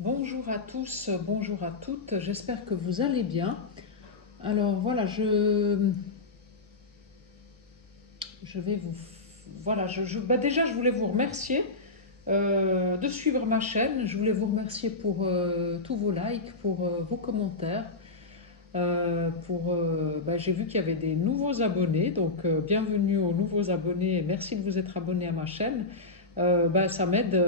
Bonjour à tous, bonjour à toutes, j'espère que vous allez bien. Alors voilà, je vais vous... Voilà, déjà je voulais vous remercier de suivre ma chaîne, je voulais vous remercier pour tous vos likes, pour vos commentaires. J'ai vu qu'il y avait des nouveaux abonnés, donc bienvenue aux nouveaux abonnés et merci de vous être abonnés à ma chaîne. Ça m'aide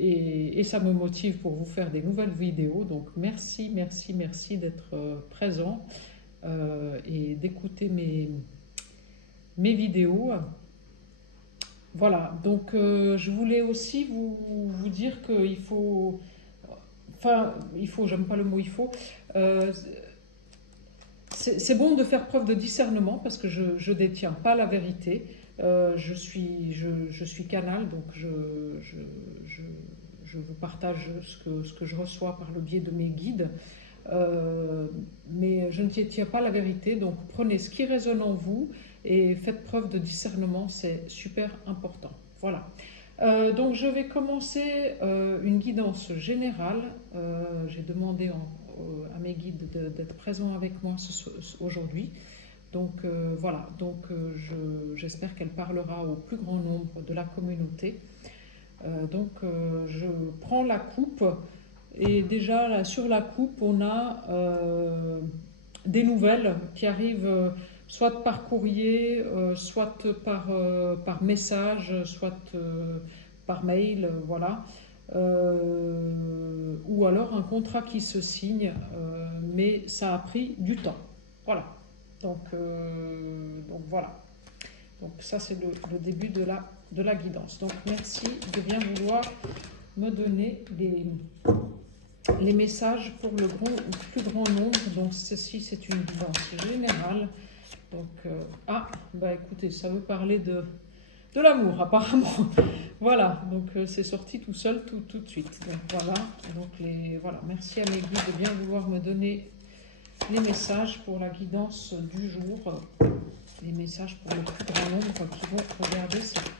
et ça me motive pour vous faire des nouvelles vidéos. Donc merci, merci, merci d'être présent et d'écouter mes vidéos. Voilà, donc je voulais aussi vous dire qu'il faut, enfin il faut, j'aime pas le mot il faut, euh, c'est bon de faire preuve de discernement parce que je ne détiens pas la vérité. Je suis canal, donc je, je vous partage ce que je reçois par le biais de mes guides. Mais je ne détiens pas la vérité, donc prenez ce qui résonne en vous et faites preuve de discernement, c'est super important. Voilà. Donc je vais commencer une guidance générale. J'ai demandé à mes guides d'être présents avec moi aujourd'hui. Donc voilà, donc j'espère qu'elle parlera au plus grand nombre de la communauté. Je prends la coupe et déjà là, sur la coupe on a des nouvelles qui arrivent soit par courrier, soit par message, soit par mail, voilà. Ou alors un contrat qui se signe, mais ça a pris du temps. Voilà. Donc voilà. Donc ça c'est le début de la guidance. Donc merci de bien vouloir me donner les messages pour le plus grand nombre. Donc ceci c'est une guidance générale. Donc écoutez, ça veut parler de l'amour apparemment. Voilà, donc c'est sorti tout seul tout de suite. Donc voilà, voilà. Merci à mes guides de bien vouloir me donner les messages pour la guidance du jour. Les messages pour le plus grand nombre qui vont regarder cette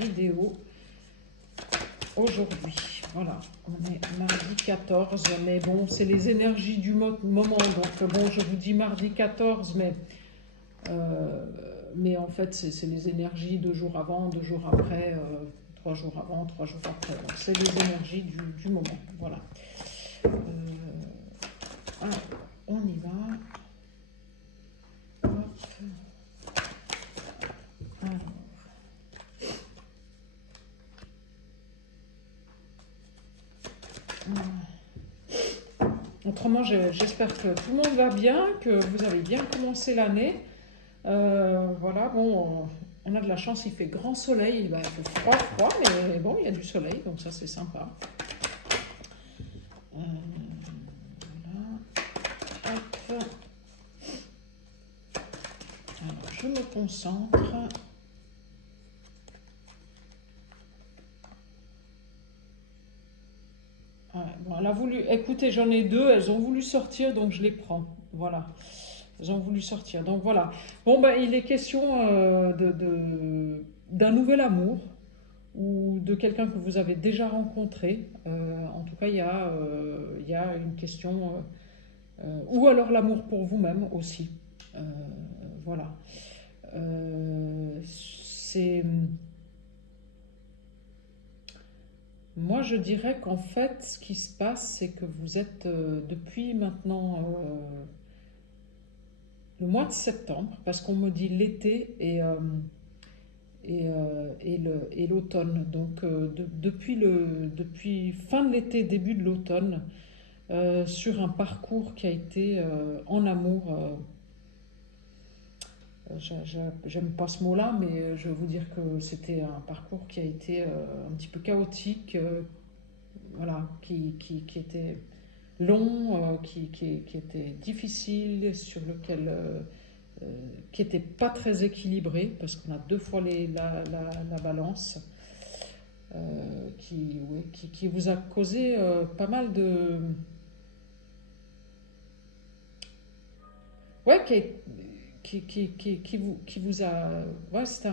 vidéo aujourd'hui. Voilà, on est mardi 14, mais bon, c'est les énergies du moment. Donc bon, je vous dis mardi 14, mais en fait, c'est les énergies 2 jours avant, 2 jours après, 3 jours avant, 3 jours après. Donc c'est les énergies du moment. Voilà. Alors, on y va. Hop. Alors. Autrement, j'espère que tout le monde va bien, que vous avez bien commencé l'année. Voilà, bon, on a de la chance, il fait grand soleil, il fait froid, mais bon, il y a du soleil, donc ça c'est sympa. Voilà. Hop. Alors, je me concentre. Bon, elle a voulu, écoutez, j'en ai deux, elles ont voulu sortir, donc je les prends. Voilà. Elles ont voulu sortir. Donc voilà. Bon, il est question d'un nouvel amour ou de quelqu'un que vous avez déjà rencontré. En tout cas, il y a une question. Ou alors l'amour pour vous-même aussi. Euh, voilà. C'est. Moi, je dirais qu'en fait, ce qui se passe, c'est que vous êtes depuis maintenant le mois de septembre, parce qu'on me dit l'été et l'automne. Donc depuis fin de l'été, début de l'automne, sur un parcours qui a été en amour. J'aime pas ce mot-là, mais je vais vous dire que c'était un parcours qui a été un petit peu chaotique, voilà, qui était long, qui était difficile, sur lequel qui n'était pas très équilibré, parce qu'on a 2 fois la balance, qui vous a causé pas mal de... Ouais, qui vous a... Ouais, c'était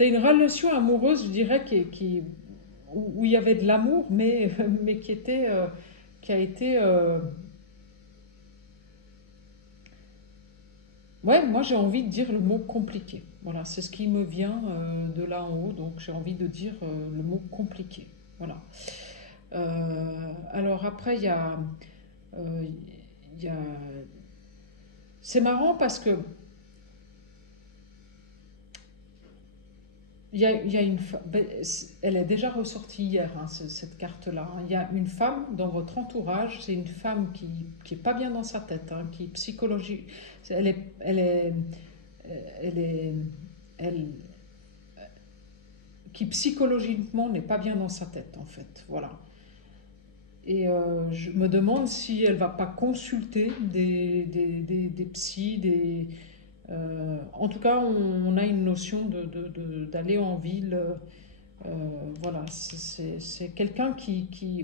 une relation amoureuse, je dirais, où il y avait de l'amour, mais qui a été... ouais, moi j'ai envie de dire le mot compliqué. Voilà, c'est ce qui me vient de là en haut, donc j'ai envie de dire le mot compliqué. Voilà. Alors après, euh, il y a... C'est marrant parce que il y a ben, elle est déjà ressortie hier, hein, cette carte-là, hein. Il y a une femme dans votre entourage, c'est une femme qui est pas bien dans sa tête, hein, qui psychologie, elle est, elle est, elle est, elle, qui psychologiquement n'est pas bien dans sa tête, en fait, voilà. Et je me demande si elle va pas consulter des psys, en tout cas, on a une notion d'aller en ville. Voilà, c'est quelqu'un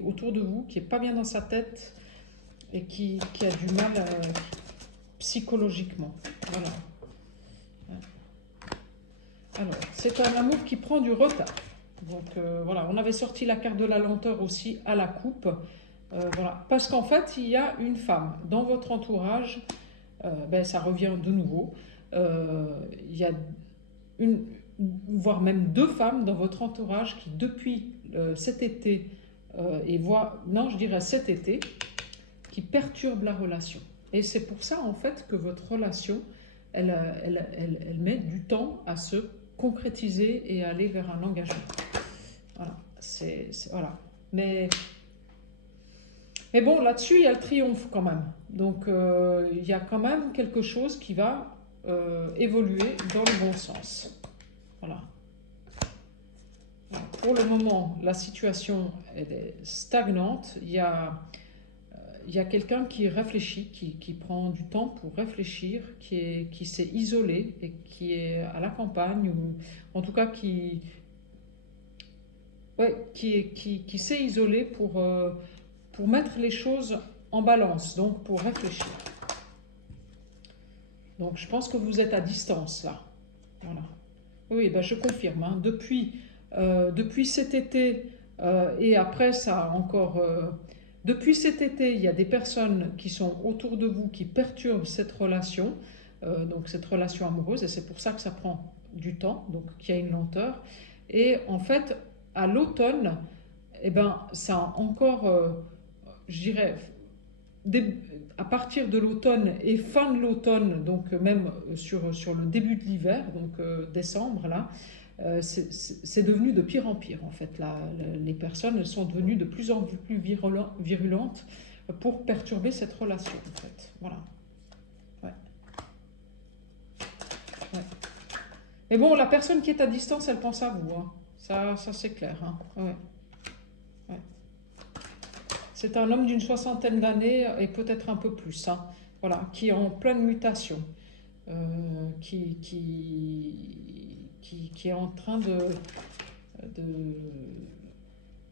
autour de vous, qui est pas bien dans sa tête et qui a du mal psychologiquement. Voilà. Alors, c'est un amour qui prend du retard. Donc voilà, on avait sorti la carte de la lenteur aussi à la coupe. Voilà, parce qu'en fait, il y a une femme dans votre entourage, ben, ça revient de nouveau. Il y a une, voire même deux femmes dans votre entourage qui, depuis cet été, non, je dirais cet été, qui perturbent la relation. Et c'est pour ça, en fait, que votre relation, elle met du temps à se concrétiser et à aller vers un engagement. Voilà, voilà. Mais bon, là-dessus, il y a le triomphe quand même. Donc, il y a quand même quelque chose qui va évoluer dans le bon sens. Voilà. Pour le moment, la situation elle est stagnante. Il y a quelqu'un qui réfléchit, qui prend du temps pour réfléchir, qui s'est isolé et qui est à la campagne, ou en tout cas qui s'est isolé pour mettre les choses en balance, donc pour réfléchir. Donc je pense que vous êtes à distance là. Voilà. Oui, ben je confirme. Hein. Depuis cet été, et après ça encore... depuis cet été, il y a des personnes qui sont autour de vous qui perturbent cette relation, donc cette relation amoureuse, et c'est pour ça que ça prend du temps, donc qu'il y a une lenteur. Et en fait, à l'automne, eh ben, ça a encore, je dirais, à partir de l'automne et fin de l'automne, donc même sur le début de l'hiver, donc décembre, là, c'est devenu de pire en pire en fait. Les personnes elles sont devenues de plus en plus virulentes pour perturber cette relation en fait. Voilà. Ouais. Ouais. Mais bon, la personne qui est à distance, elle pense à vous. Hein. Ça c'est clair. Hein. Ouais. Ouais. C'est un homme d'une soixantaine d'années et peut-être un peu plus. Hein. Voilà, qui est en pleine mutation. Qui est en train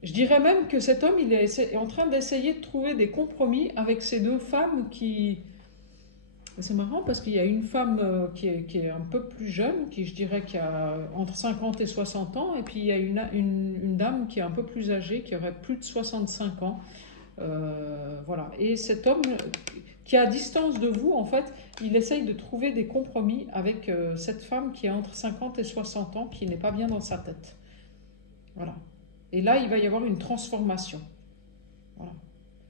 Je dirais même que cet homme, il est en train d'essayer de trouver des compromis avec ces deux femmes qui... C'est marrant parce qu'il y a une femme qui est un peu plus jeune, qui je dirais qui a entre 50 et 60 ans, et puis il y a une dame qui est un peu plus âgée, qui aurait plus de 65 ans. Voilà. Et cet homme qui est à distance de vous, en fait, il essaye de trouver des compromis avec cette femme qui est entre 50 et 60 ans, qui n'est pas bien dans sa tête. Voilà. Et là, il va y avoir une transformation. Voilà.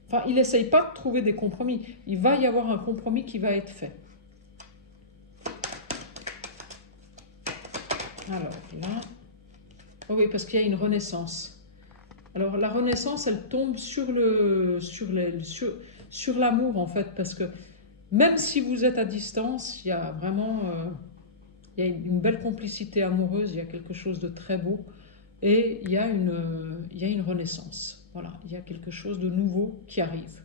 Enfin, il n'essaye pas de trouver des compromis. Il va y avoir un compromis qui va être fait. Alors, là... Oh oui, parce qu'il y a une renaissance. Alors, la renaissance, elle tombe sur l'amour, en fait, parce que même si vous êtes à distance, il y a vraiment il y a une belle complicité amoureuse, il y a quelque chose de très beau, et il y a une renaissance. Voilà, il y a quelque chose de nouveau qui arrive.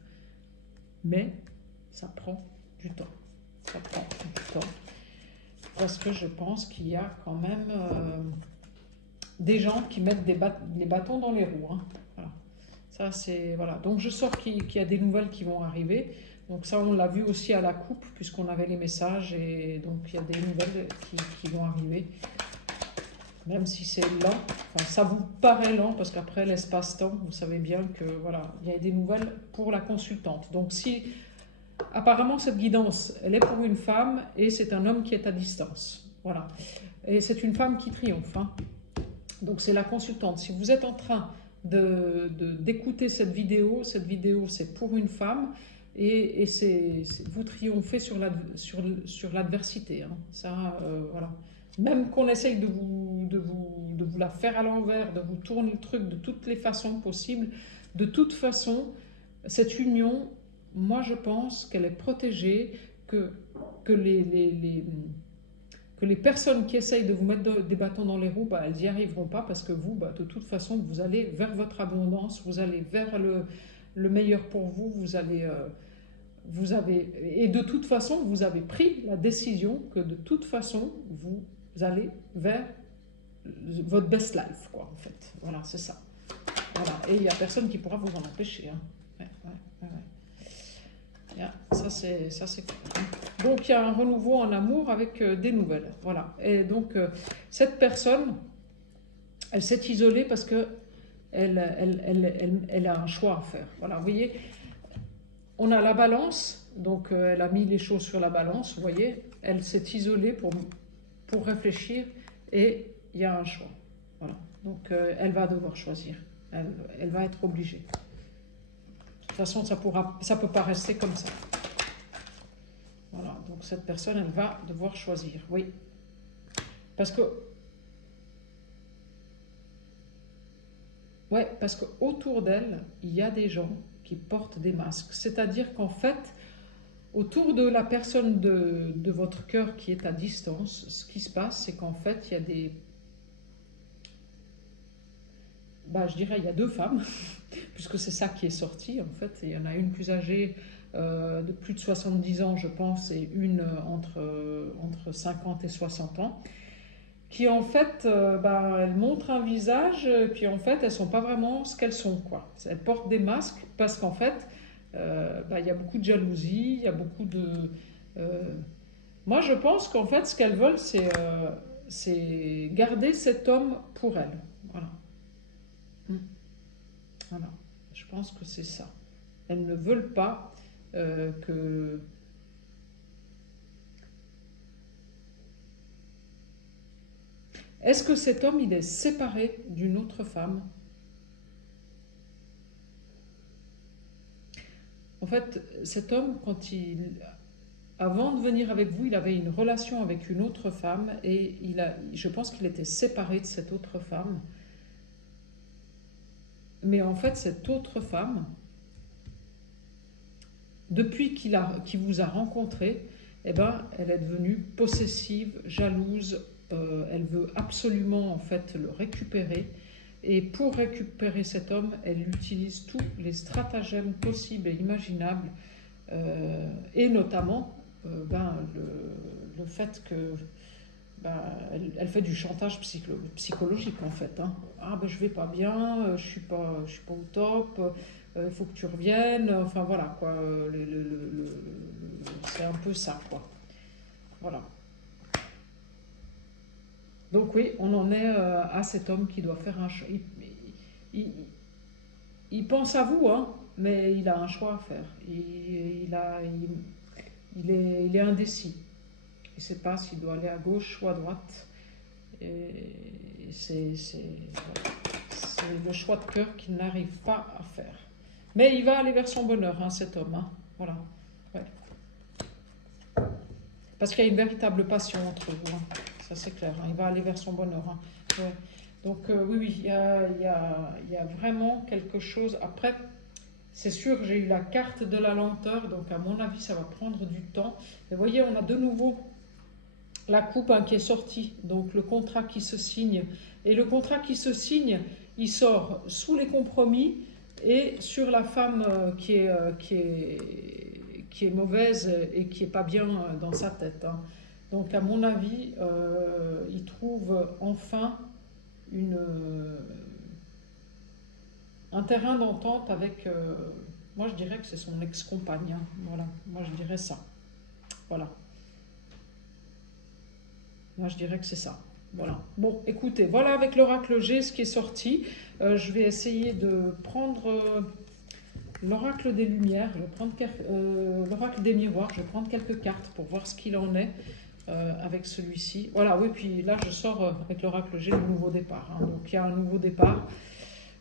Mais ça prend du temps. Ça prend du temps. Parce que je pense qu'il y a quand même des gens qui mettent les bâtons dans les roues. Hein. Voilà. Ça, c'est... Voilà. Donc, je sors qu'il y a des nouvelles qui vont arriver. Donc, ça, on l'a vu aussi à la coupe, puisqu'on avait les messages. Et donc, il y a des nouvelles qui vont arriver. même si c'est lent, enfin, ça vous paraît lent parce qu'après l'espace-temps, vous savez bien que voilà, il y a des nouvelles pour la consultante. Donc si apparemment cette guidance, elle est pour une femme et c'est un homme qui est à distance. Voilà. Et c'est une femme qui triomphe. Hein. Donc c'est la consultante. Si vous êtes en train d'écouter cette vidéo c'est pour une femme et vous triomphez sur l'adversité. Hein. Ça, voilà. Même qu'on essaye de vous la faire à l'envers, de vous tourner le truc de toutes les façons possibles, de toute façon, cette union, moi je pense qu'elle est protégée, que les personnes qui essayent de vous mettre des bâtons dans les roues, bah, elles n'y arriveront pas parce que vous, bah, de toute façon, vous allez vers votre abondance, vous allez vers le meilleur pour vous, et de toute façon, vous avez pris la décision que de toute façon, vous allez vers votre best life, quoi, en fait. Voilà, c'est ça. Voilà. Et il n'y a personne qui pourra vous en empêcher. Hein. Yeah, ça c'est clair. Donc il y a un renouveau en amour avec des nouvelles. Voilà. Et donc cette personne, elle s'est isolée parce que elle a un choix à faire. Voilà, vous voyez, on a la balance, donc elle a mis les choses sur la balance, vous voyez, elle s'est isolée pour réfléchir et il y a un choix. Voilà. Donc elle va devoir choisir. Elle va être obligée. De toute façon, ça peut pas rester comme ça. Voilà, donc cette personne, elle va devoir choisir, oui. Parce que autour d'elle, il y a des gens qui portent des masques. C'est-à-dire qu'en fait, autour de la personne de votre cœur qui est à distance, ce qui se passe, c'est qu'en fait, il y a je dirais, il y a deux femmes, puisque c'est ça qui est sorti, en fait. Il y en a une plus âgée, de plus de 70 ans, je pense, et une entre 50 et 60 ans, qui en fait, elles montrent un visage, puis en fait, elles ne sont pas vraiment ce qu'elles sont, quoi. Elles portent des masques parce qu'en fait, il y a beaucoup de jalousie, il y a beaucoup de... Moi, je pense qu'en fait, ce qu'elles veulent, c'est garder cet homme pour elles. Voilà. Voilà. Je pense que c'est ça. Elles ne veulent pas que... Est-ce que cet homme, il est séparé d'une autre femme? En fait, cet homme, avant de venir avec vous, il avait une relation avec une autre femme et je pense qu'il était séparé de cette autre femme. Mais en fait, cette autre femme, depuis qu'il vous a rencontré, eh ben, elle est devenue possessive, jalouse. Elle veut absolument en fait le récupérer. Et pour récupérer cet homme, elle utilise tous les stratagèmes possibles et imaginables, et notamment le fait que elle fait du chantage psychologique en fait. Hein. Ah ben je vais pas bien, je suis pas au top, il faut que tu reviennes. Enfin voilà quoi, c'est un peu ça quoi. Voilà. Donc oui, on en est à cet homme qui doit faire un choix. Il pense à vous, hein, mais il a un choix à faire. Il est indécis. Il ne sait pas s'il doit aller à gauche ou à droite. Et c'est le choix de cœur qu'il n'arrive pas à faire. Mais il va aller vers son bonheur, hein, cet homme. Hein. Voilà. Ouais. Parce qu'il y a une véritable passion entre vous. Hein. Ça, c'est clair. Hein. Il va aller vers son bonheur. Hein. Ouais. Donc, oui, il y a vraiment quelque chose. Après, c'est sûr, j'ai eu la carte de la lenteur. Donc, à mon avis, ça va prendre du temps. Et vous voyez, on a de nouveau la coupe qui est sortie, donc le contrat qui se signe. Et le contrat qui se signe, il sort sous les compromis et sur la femme qui est mauvaise et qui n'est pas bien dans sa tête. Hein. Donc à mon avis, il trouve enfin un terrain d'entente avec... moi je dirais que c'est son ex-compagne. Hein. Voilà, moi je dirais ça. Voilà. Moi, je dirais que c'est ça. Voilà. Bon, écoutez, voilà avec l'oracle G ce qui est sorti. Je vais essayer de prendre l'oracle des lumières, je vais prendre l'oracle des miroirs, je vais prendre quelques cartes pour voir ce qu'il en est avec celui-ci. Voilà, oui, puis là je sors avec l'oracle G le nouveau départ. Hein. Donc il y a un nouveau départ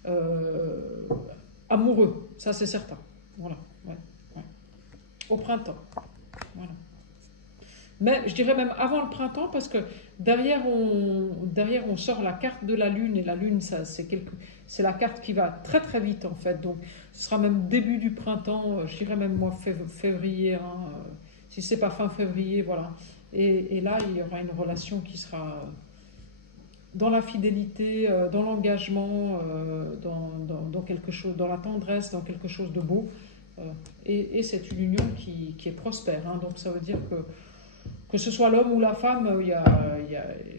euh, amoureux, ça c'est certain. Voilà, ouais, ouais. Au printemps. Voilà. Mais je dirais même avant le printemps, parce que derrière on sort la carte de la Lune, et la Lune, c'est la carte qui va très très vite en fait. Donc ce sera même début du printemps, je dirais même moi février, hein, si c'est pas fin février, voilà. Et là, il y aura une relation qui sera dans la fidélité, dans l'engagement, dans quelque chose, dans la tendresse, dans quelque chose de beau. Et c'est une union qui est prospère. Hein. Donc ça veut dire que ce soit l'homme ou la femme,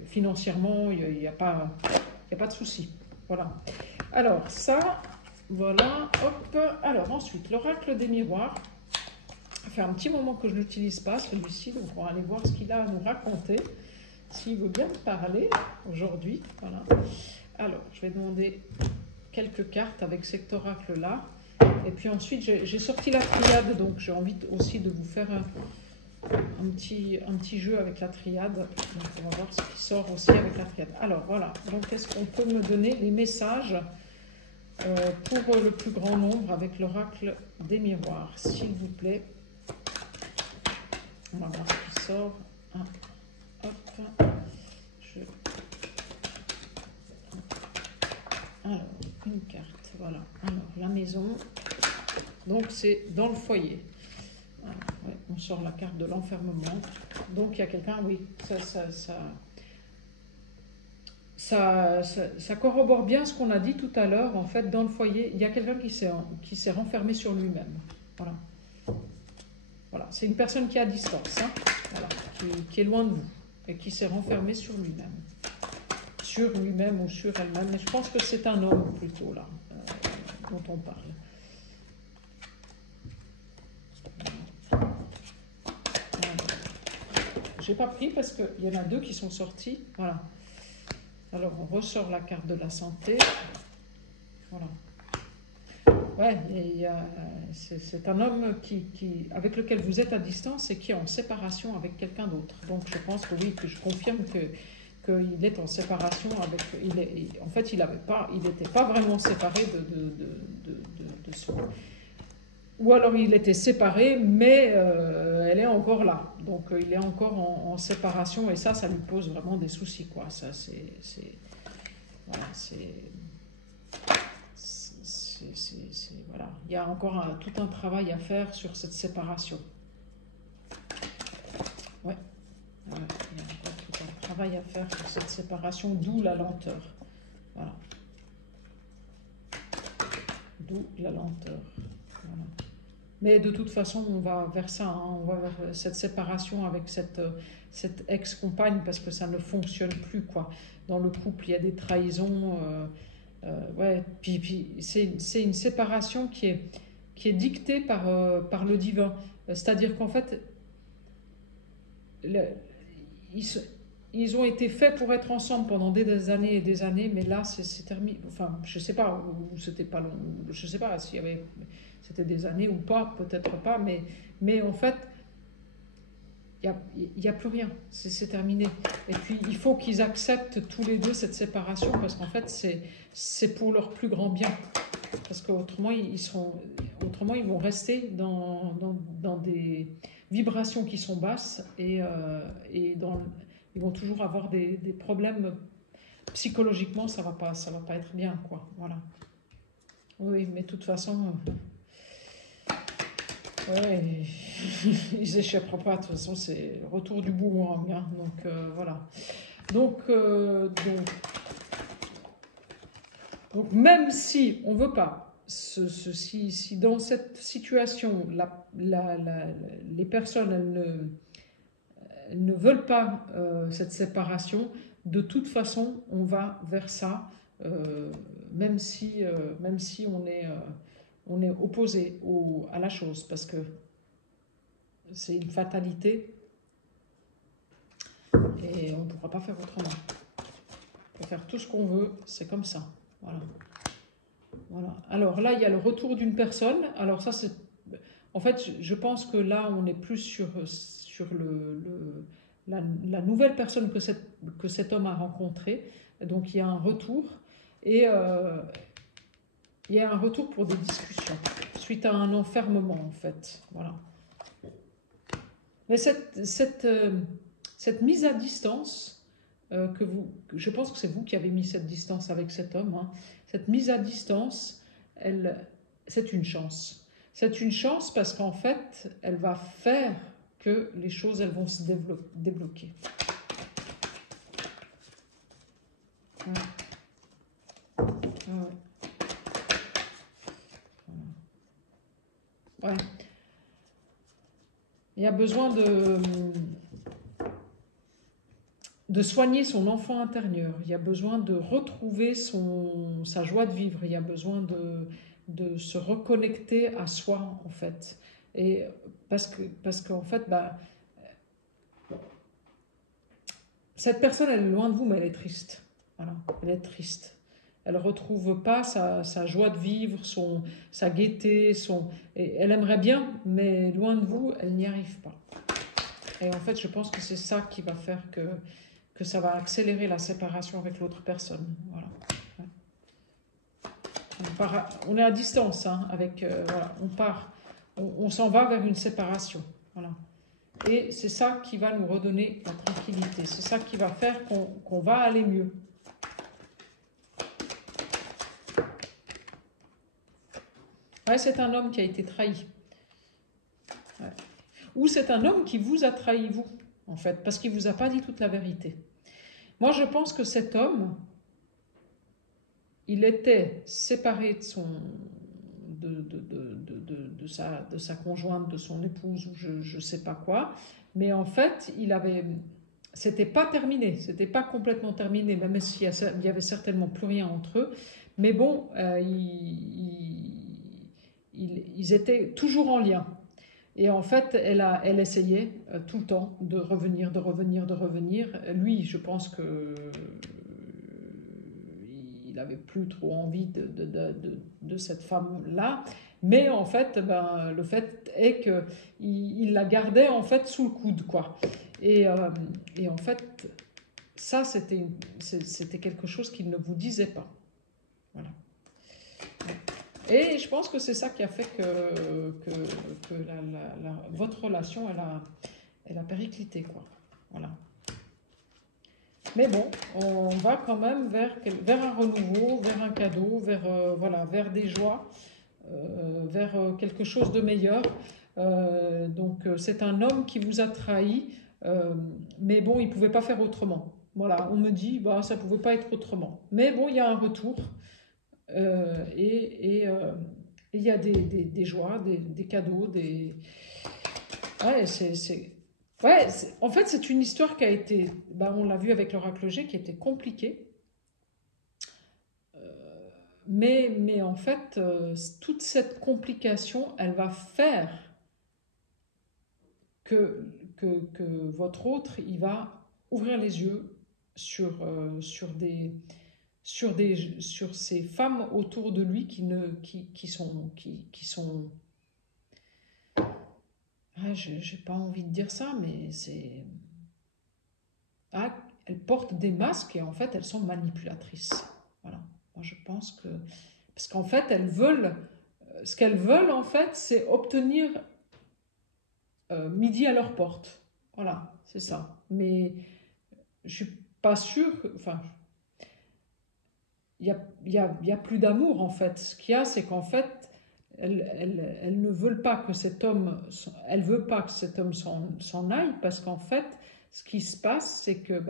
financièrement, il n'y a pas de souci. Voilà. Alors, ça, voilà, hop. Alors, ensuite, l'oracle des miroirs. Ça fait un petit moment que je ne l'utilise pas, celui-ci, donc on va aller voir ce qu'il a à nous raconter. S'il veut bien me parler aujourd'hui. Voilà. Alors, je vais demander quelques cartes avec cet oracle-là. Et puis ensuite, j'ai sorti la triade, donc j'ai envie aussi de vous faire un petit jeu avec la triade. Donc on va voir ce qui sort aussi avec la triade. Alors voilà, donc est-ce qu'on peut me donner les messages pour le plus grand nombre avec l'oracle des miroirs, s'il vous plaît. On va voir ce qui sort. Ah, hop. Alors, une carte, voilà. Alors, la maison. Donc c'est dans le foyer. Voilà, ouais, on sort la carte de l'enfermement. Donc il y a quelqu'un, oui, ça corrobore bien ce qu'on a dit tout à l'heure. En fait, dans le foyer, il y a quelqu'un qui s'est renfermé sur lui-même. Voilà. Voilà, c'est une personne qui est à distance, hein, voilà, qui est loin de vous et qui s'est renfermé sur lui-même. Sur lui-même ou sur elle-même. Mais je pense que c'est un homme plutôt là dont on parle. J'ai pas pris parce qu'il y en a deux qui sont sortis. Voilà. Alors on ressort la carte de la santé. Voilà. Ouais, c'est un homme avec lequel vous êtes à distance et qui est en séparation avec quelqu'un d'autre. Donc je pense que oui, que je confirme qu'il est en séparation avec. En fait, il n'était pas vraiment séparé de son. Ou alors il était séparé, mais elle est encore là. Donc il est encore en séparation et ça lui pose vraiment des soucis, quoi. Ça, voilà, voilà. Il y a encore tout un travail à faire sur cette séparation. Ouais. Il y a encore tout un travail à faire sur cette séparation, d'où la lenteur. Voilà. D'où la lenteur. Voilà. Mais de toute façon, on va vers ça, hein, on va vers cette séparation avec cette ex-compagne parce que ça ne fonctionne plus, quoi. Dans le couple, il y a des trahisons. Ouais, puis c'est une séparation qui est dictée par le divin. C'est-à-dire qu'en fait, ils ont été faits pour être ensemble pendant des années et des années, mais là, c'est terminé. Enfin, je sais pas, ou c'était pas long, je sais pas s'il y avait, c'était des années ou pas, peut-être pas, mais en fait, il n'y a plus rien, c'est terminé. Et puis, il faut qu'ils acceptent tous les deux cette séparation, parce qu'en fait, c'est pour leur plus grand bien. Parce qu'autrement, autrement, ils vont rester dans des vibrations qui sont basses et ils vont toujours avoir des problèmes psychologiquement, ça va pas être bien, quoi. Voilà. Oui, mais de toute façon, ouais, ils échapperont pas. De toute façon, c'est retour du boomerang, hein. Donc voilà. Donc même si on veut pas, si dans cette situation, les personnes elles ne veulent pas cette séparation, de toute façon, on va vers ça, même si on est opposé à la chose, parce que c'est une fatalité et on ne pourra pas faire autrement. peut faire tout ce qu'on veut, c'est comme ça. Voilà. Voilà. Alors là, il y a le retour d'une personne. Alors ça, c'est... En fait, je pense que là, on est plus sur la nouvelle personne que cet homme a rencontrée. Donc il y a un retour. Et il y a un retour pour des discussions, suite à un enfermement, en fait. Voilà. Mais cette mise à distance, je pense que c'est vous qui avez mis cette distance avec cet homme, hein. Cette mise à distance, c'est une chance. C'est une chance parce qu'en fait, elle va faire que les choses, elles vont se débloquer. Ouais. Ouais. Ouais. Il y a besoin de soigner son enfant intérieur. Il y a besoin de retrouver sa joie de vivre. Il y a besoin de se reconnecter à soi, en fait. Et parce qu'en fait, cette personne, elle est loin de vous, mais elle est triste. Voilà, elle est triste. Elle ne retrouve pas sa joie de vivre, sa gaieté, et elle aimerait bien, mais loin de vous, elle n'y arrive pas. Et en fait, je pense que c'est ça qui va faire que ça va accélérer la séparation avec l'autre personne. Voilà. On est à distance, hein, voilà, on part, on s'en va vers une séparation. Voilà. Et c'est ça qui va nous redonner la tranquillité. C'est ça qui va faire qu'on va aller mieux. Ouais, c'est un homme qui a été trahi. Ouais. Ou c'est un homme qui vous a trahi, vous, en fait, parce qu'il ne vous a pas dit toute la vérité. Moi, je pense que cet homme, il était séparé de sa conjointe, de son épouse, ou je ne sais pas quoi, mais en fait, c'était pas terminé, c'était pas complètement terminé, même s'il y avait certainement plus rien entre eux, mais bon, ils étaient toujours en lien. Et en fait, elle essayait tout le temps de revenir. Lui, je pense que il n'avait plus trop envie de cette femme-là. Mais en fait, le fait est qu'il la gardait en fait sous le coude, quoi. Et en fait, ça, c'était quelque chose qu'il ne vous disait pas. Voilà. Et je pense que c'est ça qui a fait que votre relation, elle a périclité, quoi. Voilà. Mais bon, on va quand même vers un renouveau, vers un cadeau, vers des joies, vers quelque chose de meilleur. Donc c'est un homme qui vous a trahi, mais bon, il ne pouvait pas faire autrement. Voilà, on me dit, ça ne pouvait pas être autrement. Mais bon, il y a un retour. Et il y a des joies, des cadeaux, Ouais, Ouais, en fait, c'est une histoire qui a été, on l'a vu avec l'Oracle G, qui était compliquée. Mais en fait, toute cette complication, elle va faire que votre autre, il va ouvrir les yeux sur ces femmes autour de lui qui sont j'ai pas envie de dire ça, mais c'est... elles portent des masques et en fait, elles sont manipulatrices. Voilà. Moi, je pense que... Parce qu'en fait, elles veulent... Ce qu'elles veulent, en fait, c'est obtenir midi à leur porte. Voilà, c'est ça. Mais je suis pas sûre... Enfin, il y a plus d'amour, en fait. Ce qu'il y a, c'est qu'en fait, elles ne veulent pas que cet homme, elle veut pas que cet homme s'en aille parce qu'en fait, ce qui se passe, c'est que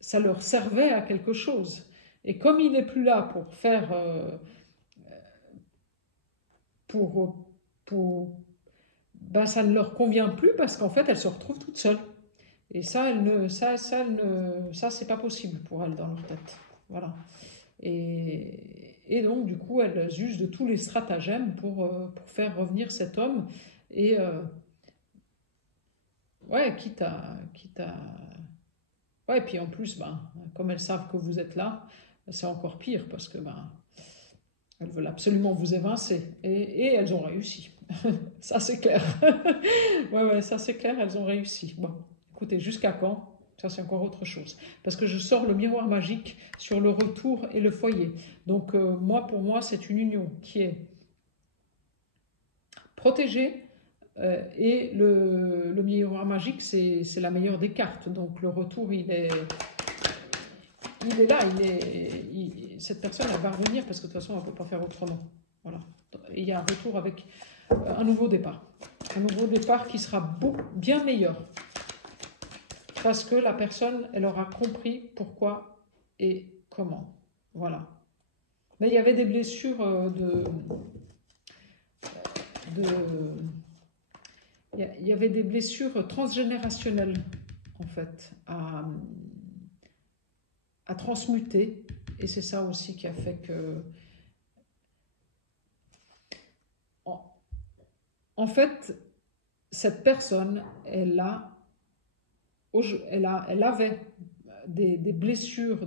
ça leur servait à quelque chose. Et comme il n'est plus là pour faire, ça ne leur convient plus parce qu'en fait, elles se retrouvent toutes seules. Et ça, c'est pas possible pour elles dans leur tête. Voilà. Et donc, du coup, elles usent de tous les stratagèmes pour faire revenir cet homme. Et ouais, quitte à Ouais, et puis en plus, ben, comme elles savent que vous êtes là, c'est encore pire parce que ben, elles veulent absolument vous évincer. Et elles ont réussi. Ça, c'est clair. Ouais, ouais, ça, c'est clair, elles ont réussi. Bon, écoutez, jusqu'à quand? Ça, c'est encore autre chose. Parce que je sors le miroir magique sur le retour et le foyer. Donc, moi, pour moi, c'est une union qui est protégée. Et le miroir magique, c'est la meilleure des cartes. Donc, le retour, il est là, cette personne, elle va revenir parce que de toute façon, elle ne peut pas faire autrement. Voilà. Et il y a un retour avec un nouveau départ. Un nouveau départ qui sera bien meilleur. Parce que la personne, elle aura compris pourquoi et comment. Voilà. Mais il y avait des blessures il y avait des blessures transgénérationnelles, en fait, à transmuter. Et c'est ça aussi qui a fait que... En fait, cette personne, elle avait des blessures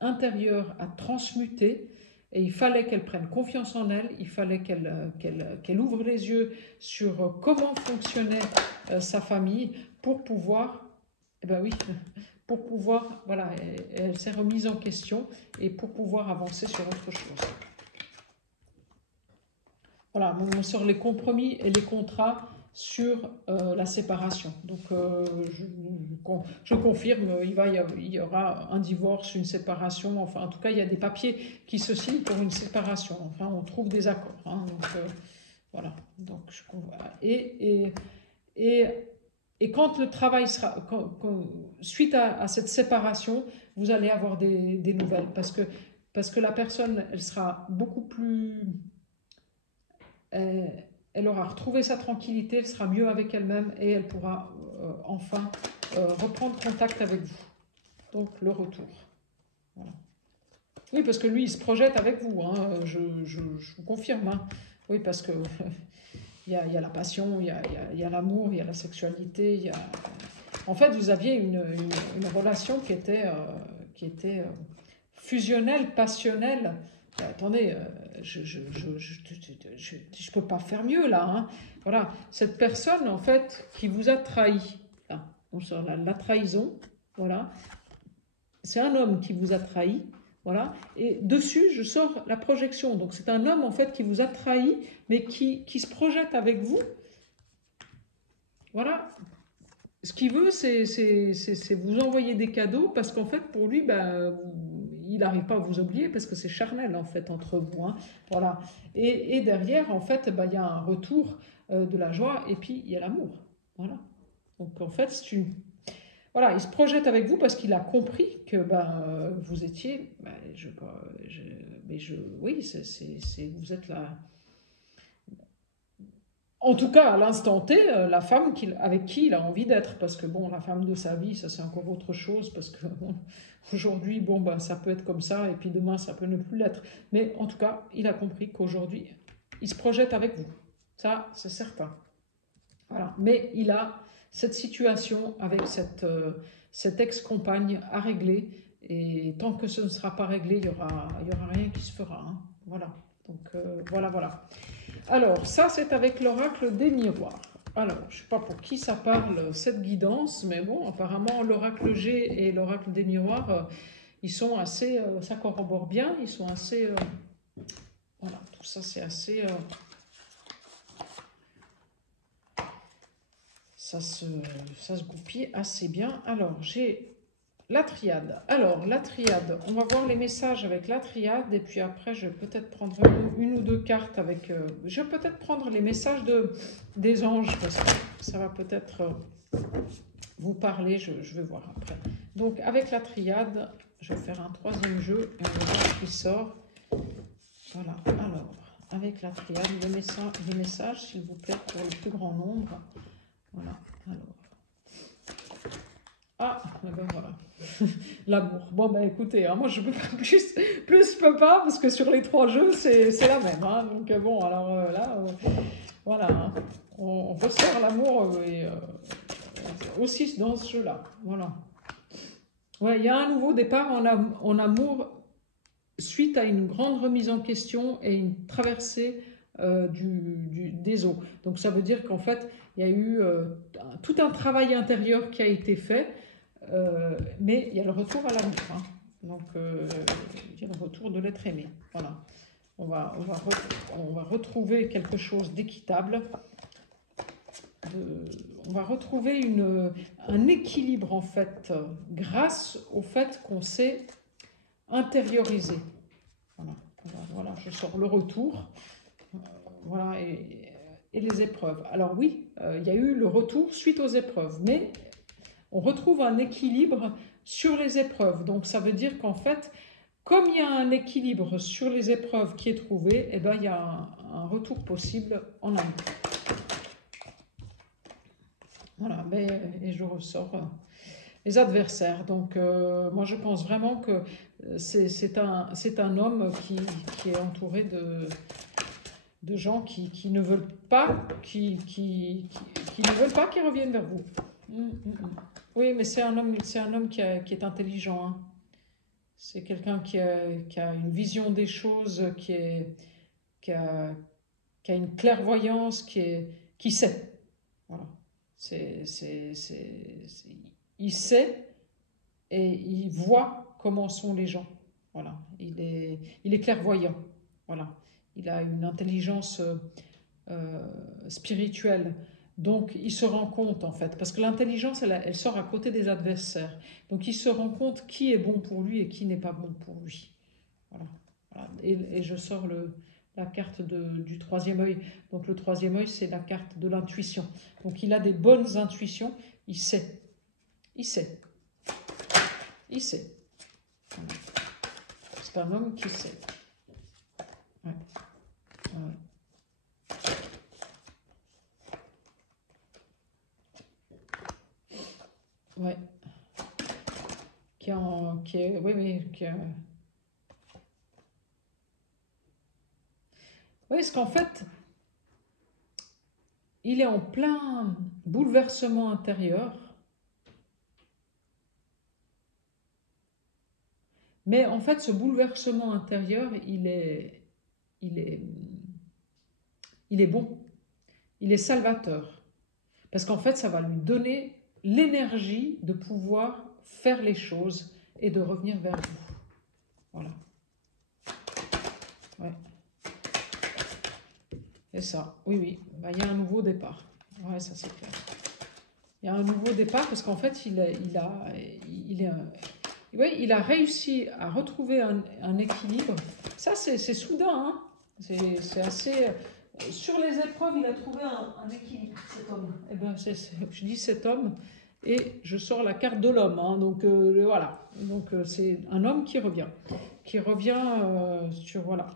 intérieures à transmuter et il fallait qu'elle prenne confiance en elle, il fallait qu'elle ouvre les yeux sur comment fonctionnait sa famille pour pouvoir, eh ben oui, pour pouvoir, voilà, elle s'est remise en question et pour pouvoir avancer sur autre chose. Voilà, on sort les compromis et les contrats sur la séparation. Donc, je confirme, il y aura un divorce, une séparation. Enfin, en tout cas, il y a des papiers qui se signent pour une séparation. Enfin, on trouve des accords. Hein, donc, voilà. Donc, et quand le travail sera... suite à cette séparation, vous allez avoir des nouvelles. Parce que la personne, elle sera beaucoup plus... elle aura retrouvé sa tranquillité, elle sera mieux avec elle-même et elle pourra enfin reprendre contact avec vous. Donc le retour. Voilà. Oui, parce que lui, il se projette avec vous, hein, je vous confirme. Hein. Oui, parce que il y a la passion, il y a l'amour, il y a la sexualité. En fait, vous aviez une relation qui était fusionnelle, passionnelle. Attendez, je peux pas faire mieux là. Hein. Voilà, cette personne en fait qui vous a trahi, là, on sort la trahison, voilà. C'est un homme qui vous a trahi, voilà. Et dessus, je sors la projection. Donc c'est un homme en fait qui vous a trahi, mais qui se projette avec vous. Voilà. Ce qu'il veut, c'est vous envoyer des cadeaux parce qu'en fait, pour lui, il n'arrive pas à vous oublier parce que c'est charnel en fait entre vous. Hein. Voilà. Et derrière, en fait, il y a un retour de la joie et puis il y a l'amour. Voilà. Donc en fait, voilà, il se projette avec vous parce qu'il a compris que vous étiez, oui, vous êtes là. En tout cas, à l'instant T, la femme avec qui il a envie d'être. Parce que bon, la femme de sa vie, ça c'est encore autre chose. Parce que aujourd'hui, ça peut être comme ça. Et puis demain, ça peut ne plus l'être. Mais en tout cas, il a compris qu'aujourd'hui, il se projette avec vous. Ça, c'est certain. Voilà. Mais il a cette situation avec cette ex-compagne à régler. Et tant que ce ne sera pas réglé, il n'y aura rien qui se fera. Hein. Voilà. Donc, voilà. Alors, ça, c'est avec l'oracle des miroirs. Alors, je ne sais pas pour qui ça parle, cette guidance, mais bon, apparemment, l'oracle G et l'oracle des miroirs, ils sont assez... ça corrobore bien, ils sont assez... voilà, tout ça, c'est assez... ça se goupille assez bien. Alors, j'ai... la triade. Alors, la triade, on va voir les messages avec la triade et puis après, je vais peut-être prendre une ou deux cartes avec... je vais peut-être prendre les messages des anges parce que ça va peut-être vous parler, je vais voir après. Donc, avec la triade, je vais faire un troisième jeu et on va voir ce qui sort. Voilà, alors, avec la triade, les messages, s'il vous plaît, pour le plus grand nombre. Voilà, alors... Ah, ben voilà, l'amour. Bon, ben écoutez, hein, moi je peux pas plus je peux pas, parce que sur les trois jeux, c'est la même. Hein, donc bon, alors là, voilà, hein, on ressort l'amour aussi dans ce jeu-là. Voilà. Ouais, il y a un nouveau départ en amour suite à une grande remise en question et une traversée des eaux. Donc ça veut dire qu'en fait, il y a eu tout un travail intérieur qui a été fait, mais il y a le retour à l'amour. Hein. Donc, il y a le retour de l'être aimé. Voilà. On va retrouver quelque chose d'équitable. On va retrouver un équilibre, en fait, grâce au fait qu'on s'est intériorisé. Voilà. Voilà, je sors le retour. Voilà, et les épreuves. Alors oui, il y a eu le retour suite aux épreuves, mais on retrouve un équilibre sur les épreuves. Donc ça veut dire qu'en fait, comme il y a un équilibre sur les épreuves qui est trouvé, eh ben, il y a un retour possible en amour. Voilà, et je ressors les adversaires. Donc moi je pense vraiment que c'est un homme qui est entouré de gens qui ne veulent pas, qui ne veulent pas qu'ils reviennent vers vous. Oui, mais c'est un homme qui est intelligent. Hein. C'est quelqu'un qui a une vision des choses, qui a une clairvoyance, qui sait. Voilà. Il sait et il voit comment sont les gens. Voilà. Il est clairvoyant. Voilà. Il a une intelligence spirituelle. Donc, il se rend compte, en fait, parce que l'intelligence, elle sort à côté des adversaires. Donc, il se rend compte qui est bon pour lui et qui n'est pas bon pour lui. Voilà. Voilà. Et je sors la carte du troisième œil. Donc, le troisième œil, c'est la carte de l'intuition. Donc, il a des bonnes intuitions. Il sait. Il sait. Il sait. Voilà. C'est un homme qui sait. Ouais. Ouais. Ouais. Oui, parce qu'en fait, il est en plein bouleversement intérieur, mais en fait, ce bouleversement intérieur, il est bon, il est salvateur, parce qu'en fait, ça va lui donner l'énergie de pouvoir faire les choses et de revenir vers vous. Voilà. Ouais. C'est ça. Oui, oui. Bah, il y a un nouveau départ. Ouais, ça c'est clair. Il y a un nouveau départ parce qu'en fait, il a réussi à retrouver un équilibre. Ça, c'est soudain. Hein. C'est assez... Sur les épreuves, il a trouvé un équilibre, cet homme. Eh ben, je dis cet homme et je sors la carte de l'homme. Hein. Donc, voilà. Donc, c'est un homme qui revient. Qui revient sur... Voilà.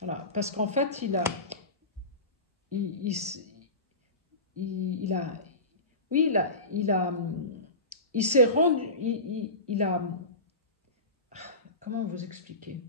Voilà. Parce qu'en fait, il a... Oui, il s'est rendu... Il a... Comment vous expliquer?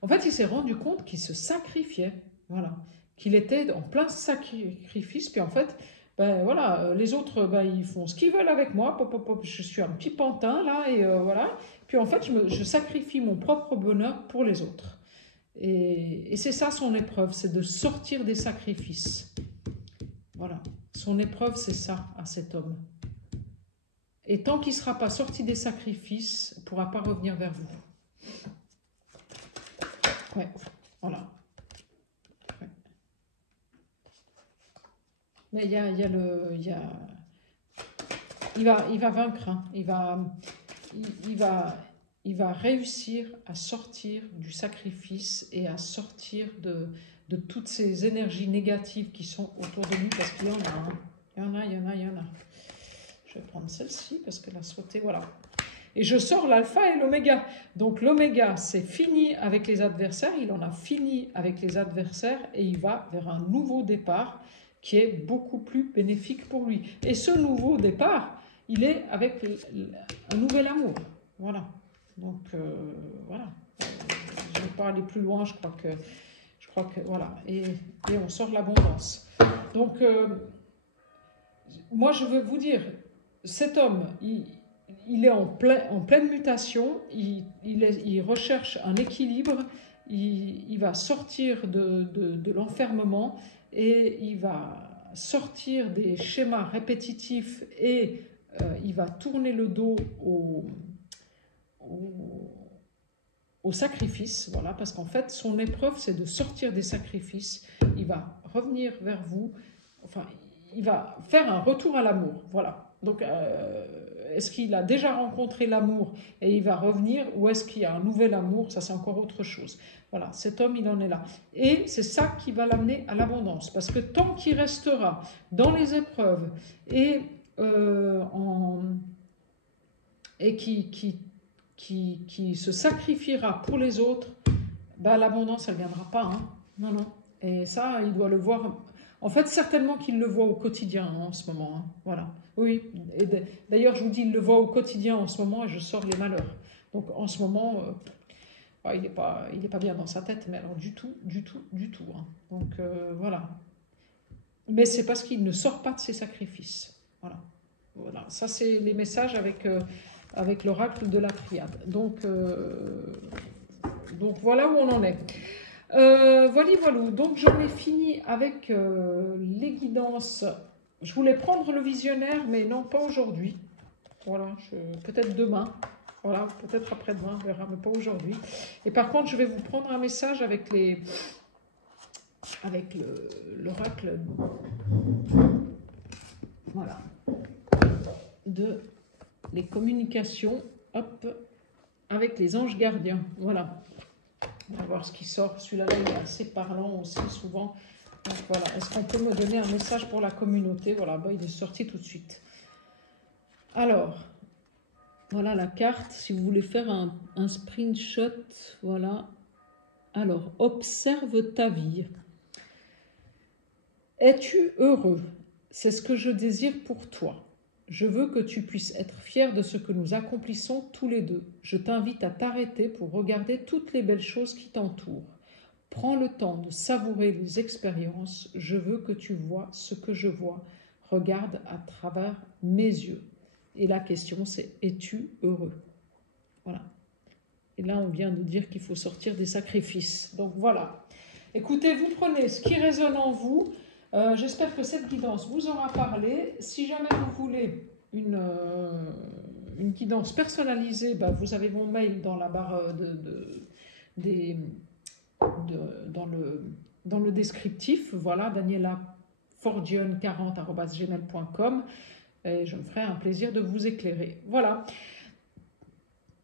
En fait, il s'est rendu compte qu'il se sacrifiait, voilà, qu'il était en plein sacrifice, puis en fait, ben voilà, les autres, ben, ils font ce qu'ils veulent avec moi, pop, pop, pop, je suis un petit pantin là, et voilà, puis en fait, je sacrifie mon propre bonheur pour les autres. Et c'est ça son épreuve, c'est de sortir des sacrifices. Voilà, son épreuve, c'est ça, à cet homme. Et tant qu'il ne sera pas sorti des sacrifices, il ne pourra pas revenir vers vous. Ouais, voilà. Ouais. Mais il va vaincre. Hein. Il va réussir à sortir du sacrifice et à sortir de toutes ces énergies négatives qui sont autour de lui, parce qu'il y en a. Hein. Il y en a. Je vais prendre celle-ci parce qu'elle a sauté. Voilà. Et je sors l'alpha et l'oméga. Donc l'oméga, c'est fini avec les adversaires, il en a fini avec les adversaires et il va vers un nouveau départ qui est beaucoup plus bénéfique pour lui. Et ce nouveau départ, il est avec un nouvel amour. Voilà. Donc voilà. Je ne vais pas aller plus loin, je crois que voilà. Et on sort l'abondance. Donc moi je veux vous dire, cet homme, il est en pleine mutation, il recherche un équilibre, il va sortir de l'enfermement et il va sortir des schémas répétitifs et il va tourner le dos au sacrifice, voilà, parce qu'en fait, son épreuve, c'est de sortir des sacrifices. Il va revenir vers vous, enfin, il va faire un retour à l'amour, voilà. Donc, est-ce qu'il a déjà rencontré l'amour et il va revenir, ou est-ce qu'il y a un nouvel amour? Ça, c'est encore autre chose. Voilà, cet homme, il en est là. Et c'est ça qui va l'amener à l'abondance, parce que tant qu'il restera dans les épreuves et, qui se sacrifiera pour les autres, bah, l'abondance, elle ne viendra pas. Hein. Non, non. Et ça, il doit le voir. En fait, certainement qu'il le voit au quotidien hein, en ce moment. Hein. Voilà. Oui. Et d'ailleurs, je vous dis, il le voit au quotidien en ce moment et je sors les malheurs. Donc, en ce moment, il n'est pas bien dans sa tête, mais alors du tout. Hein. Donc, voilà. Mais c'est parce qu'il ne sort pas de ses sacrifices. Voilà. Voilà. Ça, c'est les messages avec l'oracle de la triade. Donc voilà où on en est. Voilà. Donc j'en ai fini avec les guidances. Je voulais prendre le visionnaire, mais non, pas aujourd'hui. Voilà, peut-être demain. Voilà, peut-être après-demain, on verra, mais pas aujourd'hui. Et par contre, je vais vous prendre un message avec l'oracle. Voilà. De les communications, hop, avec les anges gardiens. Voilà. On va voir ce qui sort. Celui-là, il est assez parlant aussi, souvent. Donc voilà. Est-ce qu'on peut me donner un message pour la communauté? Voilà, bah, il est sorti tout de suite. Alors, voilà la carte. Si vous voulez faire un screenshot, voilà. Alors, observe ta vie. Es-tu heureux? C'est ce que je désire pour toi. Je veux que tu puisses être fier de ce que nous accomplissons tous les deux. Je t'invite à t'arrêter pour regarder toutes les belles choses qui t'entourent. Prends le temps de savourer les expériences. Je veux que tu vois ce que je vois. Regarde à travers mes yeux. Et la question, c'est « Es-tu heureux ?» Voilà. Et là, on vient de dire qu'il faut sortir des sacrifices. Donc voilà. Écoutez, vous prenez ce qui résonne en vous. J'espère que cette guidance vous aura parlé. Si jamais vous voulez une guidance personnalisée, bah, vous avez mon mail dans la barre dans le descriptif. Voilà, danielaforgione40@gmail.com et je me ferai un plaisir de vous éclairer. Voilà.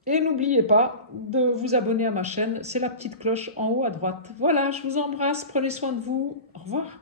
Et n'oubliez pas de vous abonner à ma chaîne. C'est la petite cloche en haut à droite. Voilà, je vous embrasse. Prenez soin de vous. Au revoir.